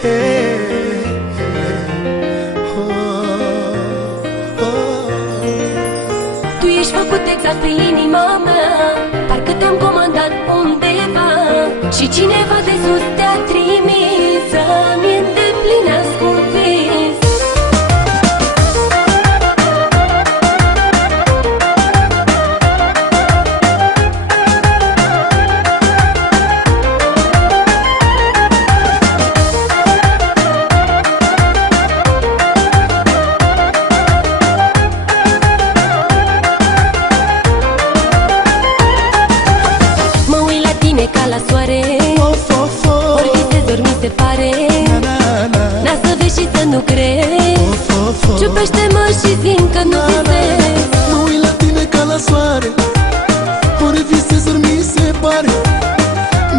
Tu ești făcut exact pe inima mea, parcă te-am comandat undeva și cineva de sus te-a trimis să-mi îndeplinească un vis. Ca la soare, ori visezi, ori mi se pare. N-a să vezi și să nu crezi. Ciupește-mă și zi-mi că nu visezi. Mă uit la tine ca la soare, ori visezi, ori mi se pare.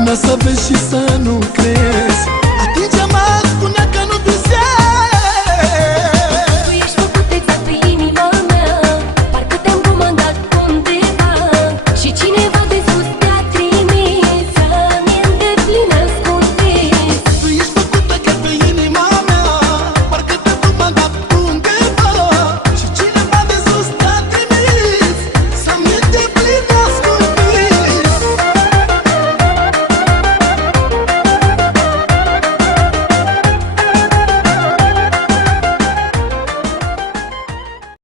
N-a să vezi și să nu crezi.